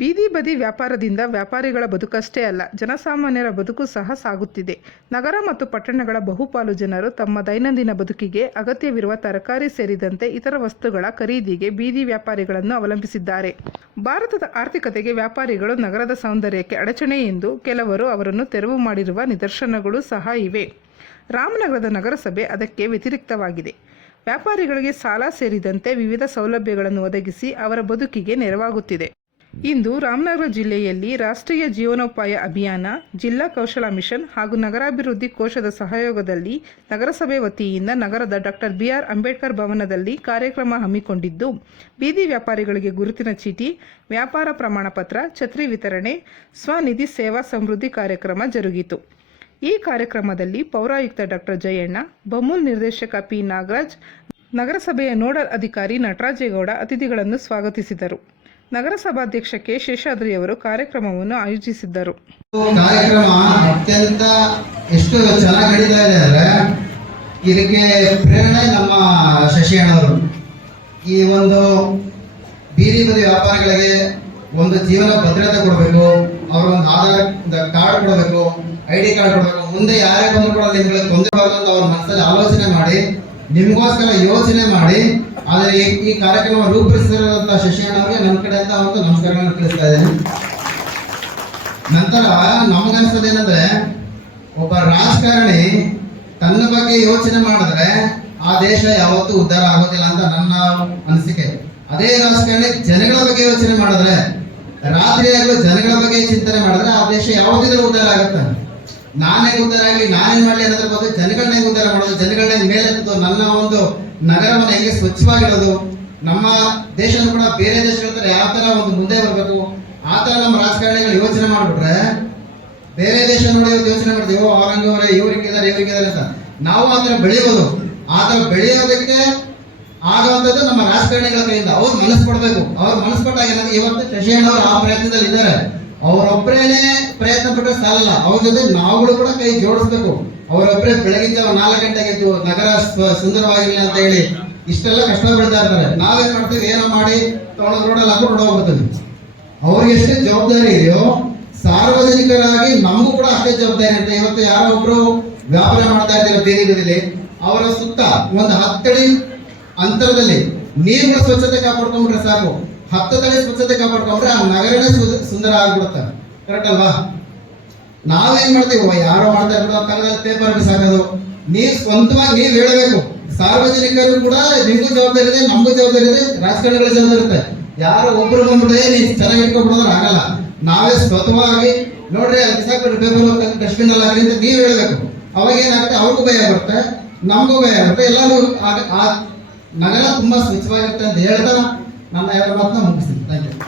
ಬೀದಿ ಬದಿ ವ್ಯಾಪಾರದಿಂದ ವ್ಯಾಪಾರಿಗಳ ಬದುಕಷ್ಟೇ ಅಲ್ಲ, ಜನಸಾಮಾನ್ಯರ ಬದುಕು ಸಹ ಸಾಗುತ್ತಿದೆ. ನಗರ ಮತ್ತು ಪಟ್ಟಣಗಳ ಬಹುಪಾಲು ಜನರು ತಮ್ಮ ದೈನಂದಿನ ಬದುಕಿಗೆ ಅಗತ್ಯವಿರುವ ತರಕಾರಿ ಸೇರಿದಂತೆ ಇತರ ವಸ್ತುಗಳ ಖರೀದಿಗೆ ಬೀದಿ ವ್ಯಾಪಾರಿಗಳನ್ನು ಅವಲಂಬಿಸಿದ್ದಾರೆ. ಭಾರತದ ಆರ್ಥಿಕತೆಗೆ ವ್ಯಾಪಾರಿಗಳು ನಗರದ ಸೌಂದರ್ಯಕ್ಕೆ ಅಡಚಣೆ ಎಂದು ಕೆಲವರು ಅವರನ್ನು ತೆರವು ಮಾಡಿರುವ ನಿದರ್ಶನಗಳು ಸಹ ಇವೆ. ರಾಮನಗರದ ನಗರಸಭೆ ಅದಕ್ಕೆ ವ್ಯತಿರಿಕ್ತವಾಗಿದೆ. ವ್ಯಾಪಾರಿಗಳಿಗೆ ಸಾಲ ಸೇರಿದಂತೆ ವಿವಿಧ ಸೌಲಭ್ಯಗಳನ್ನು ಒದಗಿಸಿ ಅವರ ಬದುಕಿಗೆ ನೆರವಾಗುತ್ತಿದೆ. ಇಂದು ರಾಮನಗರ ಜಿಲ್ಲೆಯಲ್ಲಿ ರಾಷ್ಟ್ರೀಯ ಜೀವನೋಪಾಯ ಅಭಿಯಾನ, ಜಿಲ್ಲಾ ಕೌಶಲ ಮಿಷನ್ ಹಾಗೂ ನಗರಾಭಿವೃದ್ಧಿ ಕೋಶದ ಸಹಯೋಗದಲ್ಲಿ ನಗರಸಭೆ ವತಿಯಿಂದ ನಗರದ ಡಾಕ್ಟರ್ ಬಿಆರ್ ಅಂಬೇಡ್ಕರ್ ಭವನದಲ್ಲಿ ಕಾರ್ಯಕ್ರಮ ಹಮ್ಮಿಕೊಂಡಿದ್ದು, ಬೀದಿ ವ್ಯಾಪಾರಿಗಳಿಗೆ ಗುರುತಿನ ಚೀಟಿ, ವ್ಯಾಪಾರ ಪ್ರಮಾಣ ಪತ್ರ, ಛತ್ರಿ ವಿತರಣೆ, ಸ್ವನಿಧಿ ಸೇವಾ ಸಮೃದ್ಧಿ ಕಾರ್ಯಕ್ರಮ ಜರುಗಿತು. ಈ ಕಾರ್ಯಕ್ರಮದಲ್ಲಿ ಪೌರಾಯುಕ್ತ ಡಾಕ್ಟರ್ ಜಯಣ್ಣ, ಬಮೂಲ್ ನಿರ್ದೇಶಕ ಪಿ ನಾಗರಾಜ್, ನಗರಸಭೆಯ ನೋಡಲ್ ಅಧಿಕಾರಿ ನಟರಾಜೇಗೌಡ ಅತಿಥಿಗಳನ್ನು ಸ್ವಾಗತಿಸಿದರು. ನಗರಸಭಾಧ್ಯಕ್ಷ ಕೆ. ಶೇಷಾದ್ರಿಯವರು ಕಾರ್ಯಕ್ರಮವನ್ನು ಆಯೋಜಿಸಿದ್ದರು. ಕಾರ್ಯಕ್ರಮ ಅತ್ಯಂತ ಎಷ್ಟು ಚೆನ್ನಾಗಿ ನಡೀತಾ ಇದೆ ಅಂದ್ರೆ ಇದಕ್ಕೆ ಪ್ರೇರಣೆ ನಮ್ಮ ಶಶಿ ಅಣ್ಣವರು ಈ ಒಂದು ಬೀದಿ ಬದಿ ವ್ಯಾಪಾರಿಗಳಿಗೆ ಒಂದು ಜೀವನ ಭದ್ರತೆ ಕೊಡಬೇಕು ಅವ್ರ ಒಂದು ಆಧಾರ್ ಕಾರ್ಡ್ ಕೊಡಬೇಕು, ಐ ಡಿ ಕಾರ್ಡ್ ಕೊಡಬೇಕು. ಮುಂದೆ ಯಾರೇ ಬಂದ್ರು ಕೂಡ ನಿಮ್ಗಳಿಗೆ ತೊಂದರೆ ಅವ್ರ ಮನಸ್ಸಲ್ಲಿ ಆಲೋಚನೆ ಮಾಡಿ, ನಿಮಗೋಸ್ಕರ ಯೋಚನೆ ಮಾಡಿ ಆದರೆ ಈ- ಕಾರ್ಯಕ್ರಮ ರೂಪಿಸಿರುವಂತಹ ಶಶಿಯಣ್ಣ ಅವರಿಗೆ ನನ್ನ ಕಡೆಯಿಂದ ಒಂದು ನಮಸ್ಕಾರಗಳನ್ನು ತಿಳಿಸ್ತಾ ಇದ್ದೇನೆ. ನಂತರ ನಮಗನ್ಸೋದೇನಂದ್ರೆ, ಒಬ್ಬ ರಾಜಕಾರಣಿ ತನ್ನ ಬಗ್ಗೆ ಯೋಚನೆ ಮಾಡಿದ್ರೆ ಆ ದೇಶ ಯಾವತ್ತೂ ಉದ್ಧಾರ ಆಗೋದಿಲ್ಲ ಅಂತ ನನ್ನ ಅನಿಸಿಕೆ. ಅದೇ ರಾಜಕಾರಣಿ ಜನಗಳ ಬಗ್ಗೆ ಯೋಚನೆ ಮಾಡಿದ್ರೆ ಆಗಲು ಜನಗಳ ಬಗ್ಗೆ ಚಿಂತನೆ ಮಾಡಿದ್ರೆ ಆ ದೇಶ ಯಾವತ್ತಿದ್ರೂ ಉದ್ಧಾರ ಆಗುತ್ತೆ. ನಾನೇ ಉದ್ಧಾರ ಆಗಲಿ, ನಾನೇನ್ ಮಾಡಲಿ ಅನ್ನೋದ್ರ ಬಗ್ಗೆ ಜನಗಳನ್ನೇ ಉದ್ಧಾರ ಮಾಡೋದು ಜನಗಳನ್ನ ಮೇಲೆ ನನ್ನ ಒಂದು ನಗರವನ್ನು ಹೇಗೆ ಸ್ವಚ್ಛವಾಗಿಡೋದು? ನಮ್ಮ ದೇಶನ ಕೂಡ ಬೇರೆ ದೇಶಗಳ ಯಾವ ತರ ಒಂದು ಮುಂದೆ ಬರಬೇಕು? ಆ ತರ ನಮ್ಮ ರಾಜಕಾರಣಿಗಳು ಯೋಚನೆ ಮಾಡ್ಬಿಟ್ರೆ, ಬೇರೆ ದೇಶ ನೋಡಿ ಯೋಚನೆ ಮಾಡ್ತೀವಿ ಓ ಅವ್ರಂಗವ್ರೆ ಇವ್ರಿಗಿದ್ದಾರೆ ಇವ್ರಿಗಿದ್ದಾರೆ ಅಂತ. ನಾವು ಆ ಥರ ಬೆಳೆಯೋದು. ಆ ಥರ ಬೆಳೆಯೋದಕ್ಕೆ ಆಗುವಂಥದ್ದು ನಮ್ಮ ರಾಜಕಾರಣಿಗಳ ಕೈಯಿಂದ. ಅವ್ರು ಮನಸ್ಸು ಕೊಡ್ಬೇಕು. ಅವ್ರು ಮನಸ್ಸು ಕೊಟ್ಟಾಗ ನನಗೆ ಇವತ್ತು ಶಶಿಯಣ್ಣ ಅವರು ಆ ಪ್ರಯತ್ನದಲ್ಲಿ ಇದ್ದಾರೆ ಅವರೊಬ್ಬರೇನೆ ಪ್ರಯತ್ನ ಪಟ್ಟರೆ ಸಾಲಲ್ಲ ಅವ್ರ ಜೊತೆ ನಾವುಗಳು ಕೂಡ ಕೈ ಜೋಡಿಸ್ಬೇಕು. ಅವರೊಬ್ಬರೇ ಬೆಳಗಿನ ಜಾವ ನಾಲ್ಕು ಗಂಟೆಗೆ ನಗರ ಸುಂದರವಾಗಿಲ್ಲ ಅಂತ ಹೇಳಿ ಇಷ್ಟೆಲ್ಲ ಕಷ್ಟ ಬೀಳ್ತಾ ಇರ್ತಾರೆ. ನಾವೇನ್ ಮಾಡ್ತೀವಿ? ಏನೋ ಮಾಡಿ ತಗೊಂಡು ರೋಡಲ್ಲಿ ಹಾಕೊಂಡು ಹೋಗ್ಬಿಡ್ತೀವಿ. ಅವ್ರಿಗೆ ಎಷ್ಟು ಜವಾಬ್ದಾರಿ ಇದೆಯೋ, ಸಾರ್ವಜನಿಕರಾಗಿ ನಮಗೂ ಕೂಡ ಅಷ್ಟೇ ಜವಾಬ್ದಾರಿ ಇರುತ್ತೆ. ಇವತ್ತು ಯಾರೋ ಒಬ್ರು ವ್ಯಾಪಾರ ಮಾಡ್ತಾ ಇದ್ದಾರೆ ಬೇರೆ ಬದಿಲಿ ಅವರ ಸುತ್ತ ಒಂದು ಹತ್ತಡಿ ಅಂತರದಲ್ಲಿ ನೀರುಗಳ ಸ್ವಚ್ಛತೆ ಕಾಪಾಡ್ಕೊಂಡ್ರೆ ಸಾಕು. ಹತ್ತು ಸ್ವಚ್ಛತೆ ಕಾಪಾಡ್ಕೊಂಡ್ರೆ ಆ ನಗರನೇ ಸುಂದರ ಆಗ್ಬಿಡುತ್ತೆ. ಕರೆಕ್ಟ್ ಅಲ್ವಾ? ನಾವೇನ್ ಮಾಡ್ತೀವಿ? ಯಾರೋ ಮಾಡ್ತಾ ಇರ್ಬೋದು ಕಾಲದಲ್ಲಿ ಪೇಪರ್ ಬಿಸಾಕೋದು ನೀವು ಸ್ವಂತವಾಗಿ ನೀವು ಹೇಳಬೇಕು. ಸಾರ್ವಜನಿಕರು ಕೂಡ ನಿಮಗೂ ಜವಾಬ್ದಾರಿ ಇದೆ, ನಮಗೂ ಜವಾಬ್ದಾರಿ ಇದೆ ರಾಜಕಾರಣಿಗಳ ಜವಾಬ್ದಾರಿ ಇರುತ್ತೆ. ಯಾರೋ ಒಬ್ರು ಬಂದ್ಬಿಟ್ಟೆ ನೀವು ಚೆನ್ನಾಗಿ ಇಟ್ಕೊಂಡ್ಬಿಡೋದ್ರೆ ಆಗಲ್ಲ. ನಾವೇ ಸ್ವತಃವಾಗಿ, ನೋಡ್ರಿ ಅಲ್ಲಿ ಸಾಕು ಪೇಪರ್ ಡಸ್ಟ್ಬಿನ್ ಅಲ್ಲಿ ಆಗಲಿ ಅಂತ ನೀವು ಹೇಳಬೇಕು. ಅವಾಗ ಏನಾಗುತ್ತೆ? ಅವ್ರಿಗೂ ಭಯ ಬರುತ್ತೆ, ನಮಗೂ ಭಯ ಆಗುತ್ತೆ ಎಲ್ಲರೂ ಆ ನಗರ ತುಂಬಾ ಸ್ವಚ್ಛವಾಗಿರುತ್ತೆ ಅಂತ ಹೇಳ್ತಾ నన్ను ఎవరి మాత్రం ముగిస్తుంది థ్యాంక్ యూ